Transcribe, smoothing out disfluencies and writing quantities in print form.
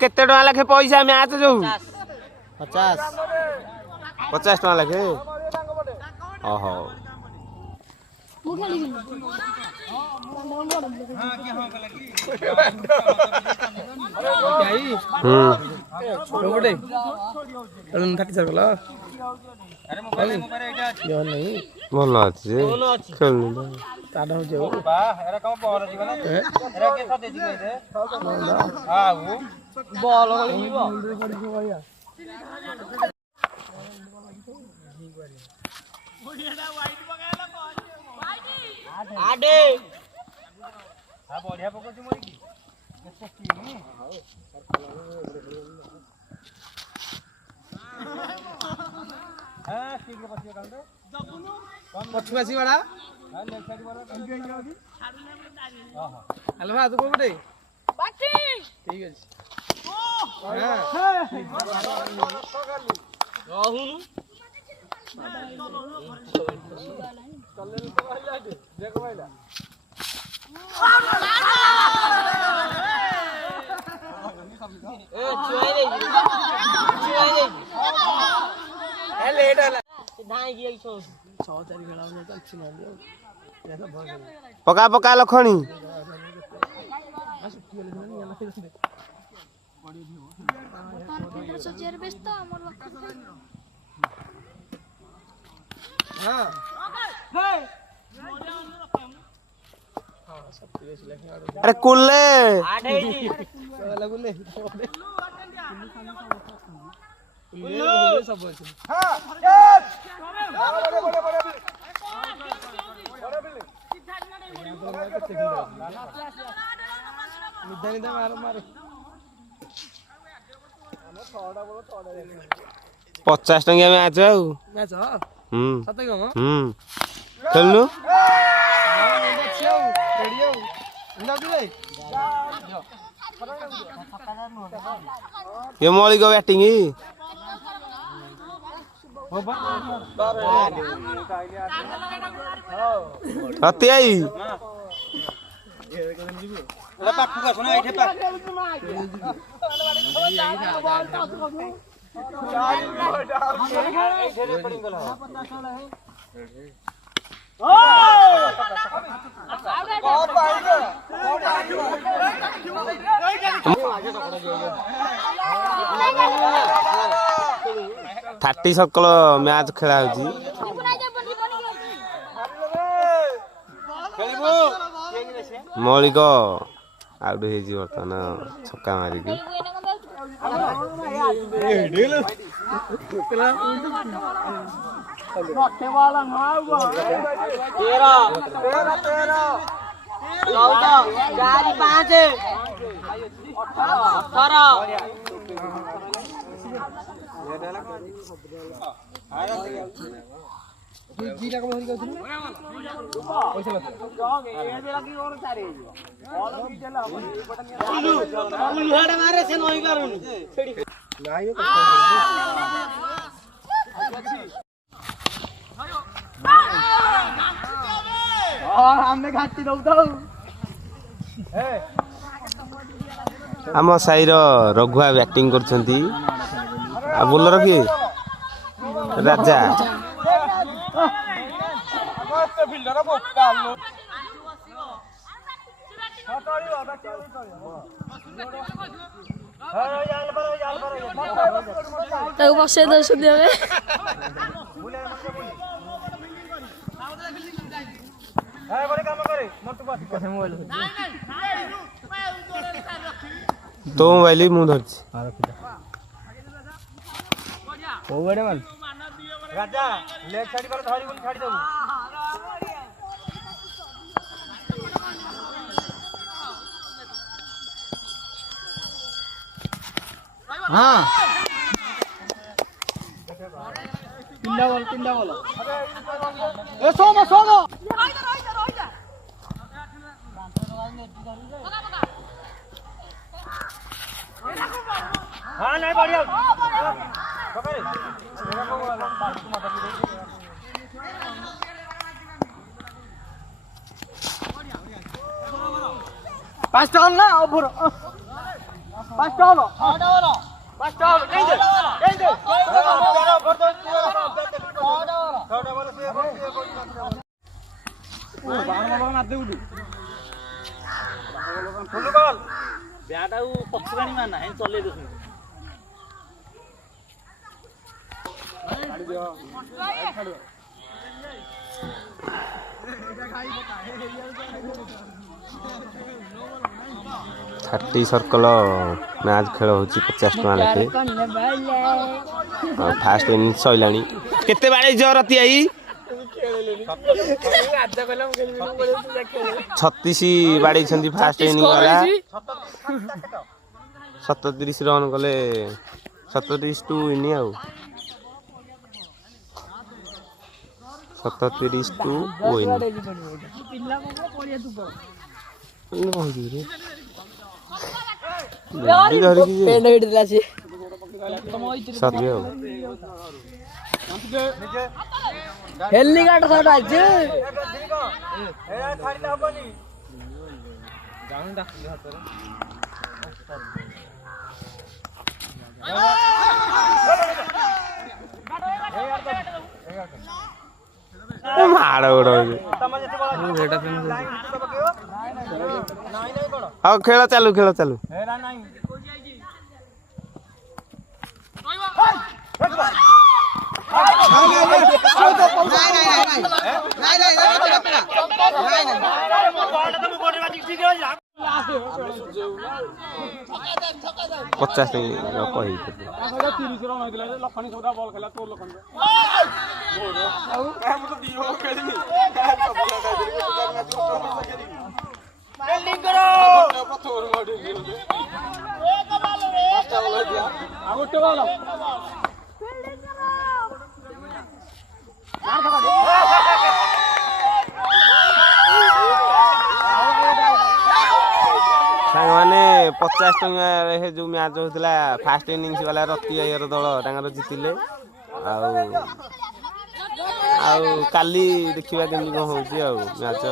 केते टका लाखे पैसा मैच जो 50 टका लाखे ओहो ଭଲ ଅଛି बढ़िया पकड़ू मोरी की पछुआसी बड़ा हेलो भाई तू कोबडे बाकी ठीक है रहूनु देखो भाईला ए चुआई ले ए लेट होला धाई गई 6 4 खेला में तो अच्छी मार दिया पका पका लखणी अरे कुल्ले सब मारो 50 टंकिया मैच मैच सत खेलनु ये मौली को बैटिंग हती आई थार्टी सकल मैच खेला मौलिक आउट हो बर्तमान छक्का मारिकी आम साईर रघुआ बैटिंग कर बोलर किए राजा बसे दर्शन देवे तो मोबाइल मुँह धर राजा लेग साइड पर धरी बोल छाड़ी दऊ हां तीनटा बोल ए सोमा हां नहीं बढ़िया पाँच टन ना ओभर पाँच टन पाँच टन ବ୍ୟାଟ ଆଉ ପଛକାଣି ମାରନା ହେଁ ଚଲେଇ ଦଉଛନ୍ତି ଥାର୍ଟି ସର୍କଲ ମ୍ୟାଚ୍ ଖେଳ ହେଉଛି 50 ଟଙ୍କା ଲେଖେ ଫାଷ୍ଟ ଇନିଂସ ସରିଲାଣି କେତେ ବାଡ଼େଇଛ ରତି ଆଇ 36 ବାଡ଼େଇଛନ୍ତି ଫାଷ୍ଟ ଇନିଂ ବାଲା 37 ରନ୍ କଲେ 37 ଟୁ ୱିନ୍ ଆଉ 37 ଟୁ ୱିନ୍ हेलीकॉप्टर शॉट आज ମାଡ଼ ଗୋଡ଼ ହଉ ଖେଳ ଚାଲୁ पचास मैंने 50 टंका जो मैच होता फास्ट इनिंग्स वाला रति भाईर दल जितिले काली देखा केमी कौन हो मैच।